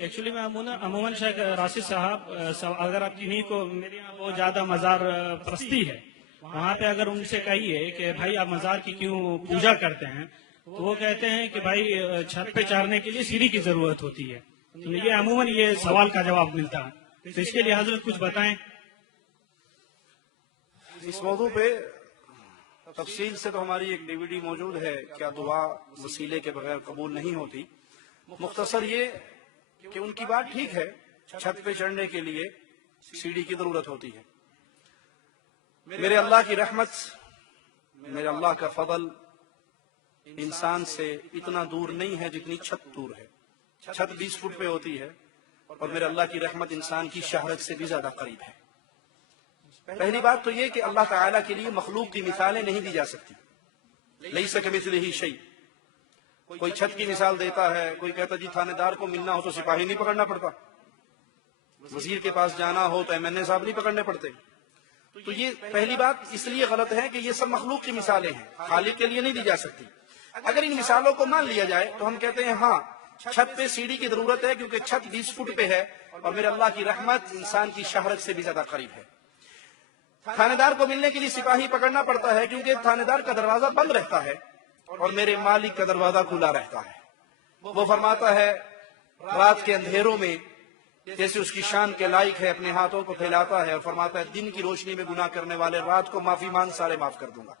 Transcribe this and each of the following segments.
Actually میں عموماً شیخ راشد صاحب اگر آپ کنہیں کو میرے یہاں بہت زیادہ مزار پرستی ہے، وہاں پہ اگر ان سے کہیے کہ بھائی آپ مزار کی کیوں پوجا کرتے ہیں، تو وہ کہتے ہیں کہ بھائی چھت پہ چڑھنے کے لیے سیڑھی کی ضرورت ہوتی ہے. تو یہ عموماً یہ سوال کا جواب ملتا ہے. تو اس کے لیے حضرت کچھ بتائیں. اس موضوع پہ تفصیل سے تو ہماری ایک ڈی وی ڈی موجود ہے، کیا دعا وسیلے کے بغیر قبول نہیں ہوتی. مختصر یہ کہ ان کی بات ٹھیک ہے، چھت پہ چڑھنے کے لیے سیڑھی کی ضرورت ہوتی ہے. میرے اللہ کی رحمت، میرے اللہ کا فضل انسان سے اتنا دور نہیں ہے جتنی چھت دور ہے. چھت 20 فٹ پہ ہوتی ہے اور میرے اللہ کی رحمت انسان کی شہرت سے بھی زیادہ قریب ہے. پہلی بات تو یہ کہ اللہ تعالیٰ کے لیے مخلوق کی مثالیں نہیں دی جا سکتی. لیس کمثلہ شیء. کوئی چھت کی مثال دیتا ہے، کوئی کہتا جی تھانے دار کو ملنا ہو تو سپاہی نہیں پکڑنا پڑتا، وزیر کے پاس جانا ہو تو MNA صاحب نہیں پکڑنے پڑتے. تو یہ پہلی بات اس لیے غلط ہے کہ یہ سب مخلوق کی مثالیں ہیں، خالق کے لیے نہیں دی جا سکتی. اگر ان مثالوں کو مان لیا جائے تو ہم کہتے ہیں ہاں چھت پہ سیڑھی کی ضرورت ہے، کیونکہ چھت 20 فٹ پہ ہے اور میرے اللہ کی رحمت انسان کی شہرت سے بھی زیادہ قریب ہے. تھانے دار کو ملنے کے لیے سپاہی پکڑنا پڑتا ہے کیونکہ تھانے دار کا دروازہ بند رہتا ہے اور میرے مالک کا دروازہ کھلا رہتا ہے. وہ فرماتا ہے رات کے اندھیروں میں جیسے اس کی شان کے لائق ہے اپنے ہاتھوں کو پھیلاتا ہے اور فرماتا ہے دن کی روشنی میں گناہ کرنے والے رات کو معافی مانگ سارے معاف کر دوں گا.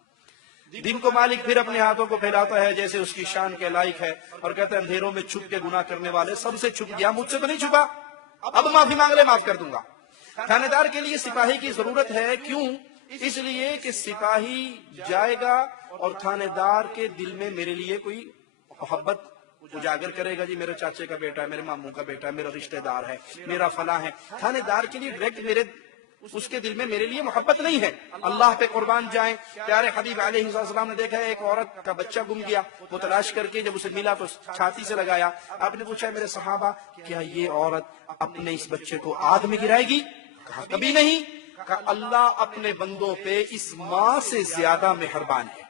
دن کو مالک پھر اپنے ہاتھوں کو پھیلاتا ہے جیسے اس کی شان کے لائق ہے اور کہتا ہے اندھیروں میں چھپ کے گناہ کرنے والے سب سے چھپ گیا، مجھ سے تو نہیں چھپا، اب معافی مانگ لے معاف کر دوں گا. تھانے دار کے لیے سپاہی کی ضرورت ہے. کیوں؟ اس لیے کہ سپاہی جائے گا اور تھانے دار کے دل میں میرے لیے کوئی محبت اجاگر کرے گا. جی میرے چاچے کا بیٹا ہے، میرے ماموں کا بیٹا ہے، میرا رشتہ دار ہے، میرا فلاں ہے. تھانے دار کے لیے ڈائریکٹ اس کے دل میں میرے لیے محبت نہیں ہے. اللہ پہ قربان جائیں، پیارے حبیب علیہ السلام نے دیکھا ہے ایک عورت کا بچہ گم گیا. وہ تلاش کر کے جب اسے ملا تو چھاتی سے لگایا. آپ نے پوچھا میرے صحابہ کیا یہ عورت اپنے اس بچے کو آگ میں گرائے گی؟ کہا کبھی نہیں. کہا اللہ اپنے بندوں پہ اس ماں سے زیادہ مہربان ہے.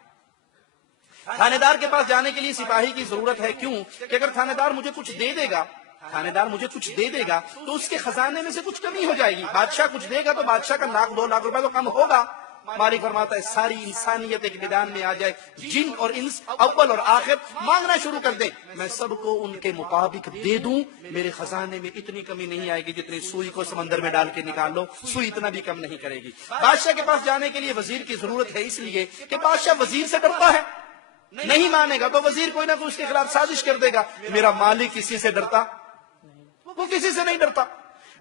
تھانے دار کے پاس جانے کے لیے سپاہی کی ضرورت ہے. کیوں؟ کہ اگر تھانے دار مجھے کچھ دے دے گا، تو اس کے خزانے میں سے کچھ کمی ہو جائے گی. بادشاہ کچھ دے گا تو بادشاہ کا 1-2 لاکھ روپے تو کم ہوگا. مالک فرماتا ہے ساری انسانیت ایک میدان میں آ جائے، جن اور انس اول اور آخر مانگنا شروع کر دیں، میں سب کو ان کے مطابق دے دوں. میرے خزانے میں اتنی کمی نہیں آئے گی جتنی سوئی کو سمندر میں ڈال کے نکال لو، سوئی اتنا بھی کم نہیں کرے گی. بادشاہ کے پاس جانے کے لیے وزیر کی ضرورت ہے، اس لیے کہ بادشاہ وزیر سے ڈرتا ہے. نہیں مانے گا تو وزیر کوئی نہ کوئی اس کے خلاف سازش کر دے گا. میرا مالک کسی سے ڈرتا؟ وہ کسی سے نہیں ڈرتا.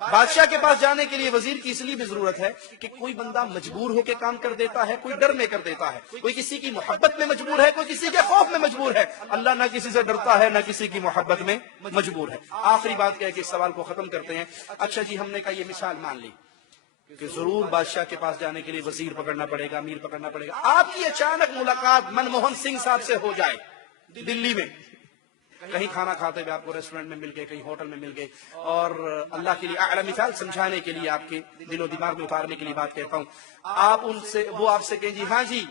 بادشاہ کے پاس جانے کے لیے وزیر کی اس لیے بھی ضرورت ہے کہ کوئی بندہ مجبور ہو کے کام کر دیتا ہے، کوئی ڈر میں کر دیتا ہے، کوئی کسی کی محبت میں مجبور ہے، کوئی کسی کے خوف میں مجبور ہے. اللہ نہ کسی سے ڈرتا ہے نہ کسی کی محبت میں مجبور ہے. آخری بات کہہ کے اس سوال کو ختم کرتے ہیں. اچھا جی ہم نے کہا یہ مثال مان لی کہ ضرور بادشاہ کے پاس جانے کے لیے وزیر پکڑنا پڑے گا، امیر پکڑنا پڑے گا. آپ کی اچانک ملاقات منموہن سنگھ صاحب سے ہو جائے دلی میں، کہیں کھانا کھاتے ہوئے آپ کو ریسٹورنٹ میں مل گئے، کہیں ہوٹل میں مل گئے، اور اللہ کے لیے اعلی مثال سمجھانے کے لیے آپ کے دل و دماغ میں اتارنے کے لیے بات کہتا ہوں. وہ آپ سے کہیں جی ہاں جی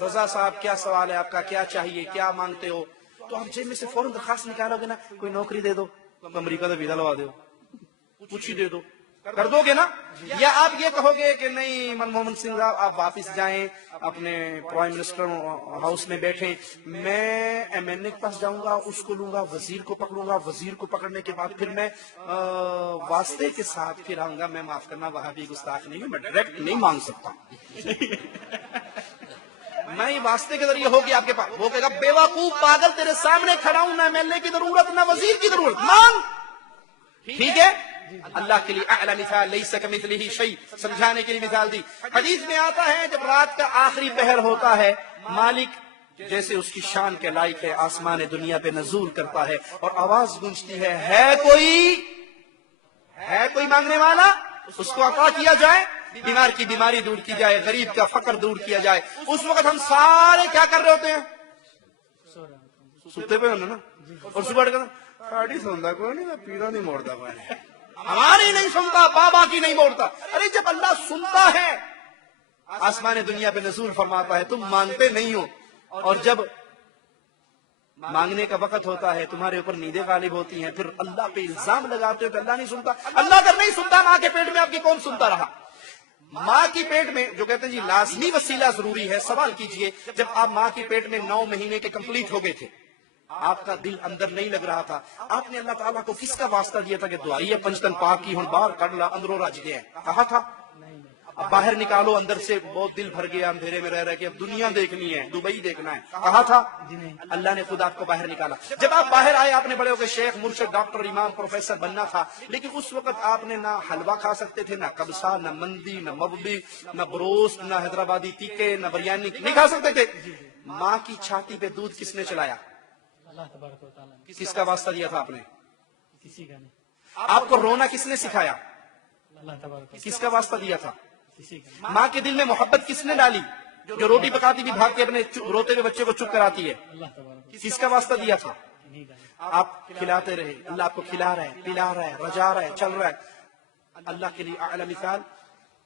رضا صاحب کیا سوال ہے آپ کا، کیا چاہیے، کیا مانگتے ہو؟ تو آپ جیب میں سے فوراً درخواست نکالو گے نا، کوئی نوکری دے دو، امریکہ کا ویزا لوا دو، کچھ ہی دے دو، کر دو گے نا؟ یا آپ یہ کہو گے کہ نہیں منموہن سنگھ صاحب آپ واپس جائیں اپنے پرائم منسٹر ہاؤس میں بیٹھیں، میں MNA کے پاس جاؤں گا، اس کو لوں گا، وزیر کو پکڑوں گا، وزیر کو پکڑنے کے بعد پھر میں واسطے کے ساتھ پھر آؤں گا. میں معاف کرنا وہاں بھی گستاخ نہیں ہوں، میں ڈائریکٹ نہیں مانگ سکتا. میں یہ واسطے کے ذریعے ہوگی آپ کے پاس. وہ کہے گا بے وقوف پاگل تیرے سامنے کھڑا ہوں، نہ MLA کی ضرورت نہ وزیر کی ضرورت، مانگ. ٹھیک ہے؟ اللہ کے لیے اعلی مثال لیس کمثلہ شیء سمجھانے کے لیے مثال دی. حدیث میں آتا ہے جب رات کا آخری پہر ہوتا ہے مالک جیسے اس کی شان کے لائق ہے آسمان دنیا پہ نزول کرتا ہے اور آواز گونجتی ہے کوئی مانگنے والا، اس کو عطا کیا جائے، بیمار کی بیماری دور کی جائے، غریب کا فقر دور کیا جائے. اس وقت ہم سارے کیا کر رہے ہوتے ہیں؟ سوتے پہ ہونا نا. اور صبح ساڑی سوندا کوئی نہیں، پیرا نہیں موڑتا کوئی، ہماری نہیں سنتا، بابا کی نہیں موڑتا. ارے جب اللہ سنتا ہے آسمان دنیا پہ نزول فرماتا ہے، تم مانتے نہیں ہو. اور جب مانگنے کا وقت ہوتا ہے تمہارے اوپر نیندیں غالب ہوتی ہیں، پھر اللہ پہ الزام لگاتے ہو کہ اللہ نہیں سنتا۔ اللہ اگر نہیں سنتا ماں کے پیٹ میں آپ کی کون سنتا رہا؟ ماں کی پیٹ میں جو کہتے ہیں جی لازمی وسیلہ ضروری ہے، سوال کیجئے جب آپ ماں کی پیٹ میں 9 مہینے کے کمپلیٹ ہو گئے تھے، آپ کا دل اندر نہیں لگ رہا تھا، آپ نے اللہ تعالیٰ کو کس کا واسطہ دیا تھا کہ دعائی ہے پنجتن پاک کی ہن باہر کر لا اندروں رج گیا ہے؟ کہا تھا اب باہر نکالو، اندر سے بہت دل بھر گیا اندھیرے میں رہ رہے کہ اب دنیا دیکھنی ہے، دبئی دیکھنا ہے، کہا تھا؟ اللہ نے خود آپ کو باہر نکالا۔ جب آپ باہر آئے آپ نے بڑے ہو کے شیخ، مرشد، ڈاکٹر، امام، پروفیسر بننا تھا، لیکن اس وقت آپ نے نہ حلوہ کھا سکتے تھے، نہ قبصہ، نہ مندی، نہ مبلی، نہ بروست، نہ حیدرآبادی تیکے، نہ بریانی، نہیں کھا سکتے تھے۔ ماں کی چھاتی پہ دودھ کس نے چلایا؟ اللہ تبارک و تعالیٰ، کس کا واسطہ دیا تھا آپ نے؟ کسی کا نہیں، آپ کو رونا کس نے سکھایا؟ اللہ تبارک و کس کا واسطہ دیا تھا؟ کسی کا ماں کے دل میں محبت کس نے ڈالی؟ جو روٹی پکاتی بھی بھاگ کے اپنے روتے ہوئے بچے کو چپ کراتی ہے، اللہ تبارک کس کا واسطہ دیا تھا؟ نہیں کا آپ کھلاتے رہے، اللہ آپ کو کھلا رہا ہے، پلا رہا ہے، رجا رہا ہے، چل رہا ہے۔ اللہ کے لیے اعلی مثال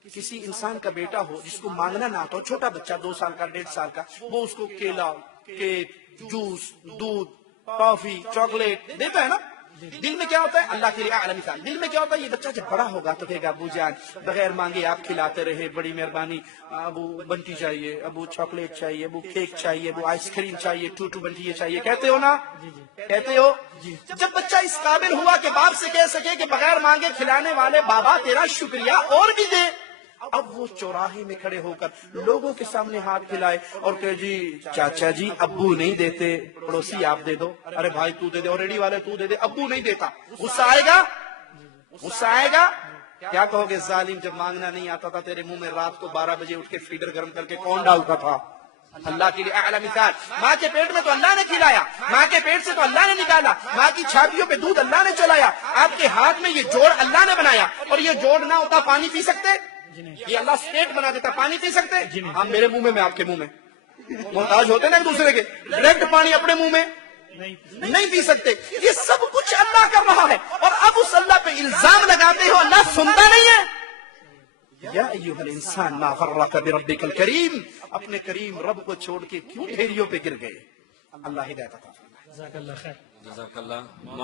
کسی انسان کا بیٹا ہو جس کو مانگنا نہ آتا ہو، چھوٹا بچہ 2 سال کا 1.5 سال کا، وہ اس کو کیلا، کیک، جوس، دودھ، ٹافی، چاکلیٹ دیتا ہے نا، دل میں کیا ہوتا ہے؟ اللہ کے لیے اعلی مثال، دل میں کیا ہوتا ہے؟ یہ بچہ جب بڑا ہوگا تو کہے گا ابو جان بغیر مانگے آپ کھلاتے رہے، بڑی مہربانی، ابو بنٹی چاہیے، ابو چاکلیٹ چاہیے، ابو کیک چاہیے، ابو آئس کریم چاہیے، ٹوٹو بنٹی یہ چاہیے، کہتے ہو نا؟ کہتے ہو؟ جب بچہ اس قابل ہوا کہ باپ سے کہہ سکے کہ بغیر مانگے کھلانے والے بابا تیرا شکریہ اور بھی دے، اب وہ چوراہے میں کھڑے ہو کر لوگوں کے سامنے ہاتھ پھیلائے اور کہ جی چاچا جی ابو نہیں دیتے، پڑوسی آپ دے دو، ارے بھائی تو دے دے، اور ریڈی والے تو دے دے، ابو نہیں دیتا، غصہ آئے گا؟ غصہ آئے گا؟ کیا کہو گے؟ ظالم جب مانگنا نہیں آتا تھا تیرے منہ میں رات کو 12 بجے اٹھ کے فیڈر گرم کر کے کون ڈالتا تھا؟ اللہ کے لیے اعلی مثال، ماں کے پیٹ میں تو اللہ نے کھلایا، ماں کے پیٹ سے تو اللہ نے نکالا، ماں کی چھاتیوں پہ دودھ اللہ نے چلایا، آپ کے ہاتھ میں یہ جوڑ اللہ نے بنایا، اور یہ جوڑ نہ ہوتا پانی پی سکتے؟ یہ اللہ اسٹیٹ بنا دیتا، پانی پی سکتے؟ ہم میرے منہ میں آپ کے منہ میں محتاج ہوتے نا ایک دوسرے کے، ڈائریکٹ پانی اپنے منہ میں نہیں پی سکتے۔ یہ سب کچھ اللہ کر رہا ہے، اور اب اس اللہ پہ الزام لگاتے ہو اللہ سنتا نہیں ہے۔ یا ایھا الانسان ما غرک بربک الکریم، اپنے کریم رب کو چھوڑ کے کیوں ڈھیریوں پہ گر گئے؟ اللہ ہدایت عطا فرمائے۔ جزاک اللہ خیر۔ جزاک اللہ۔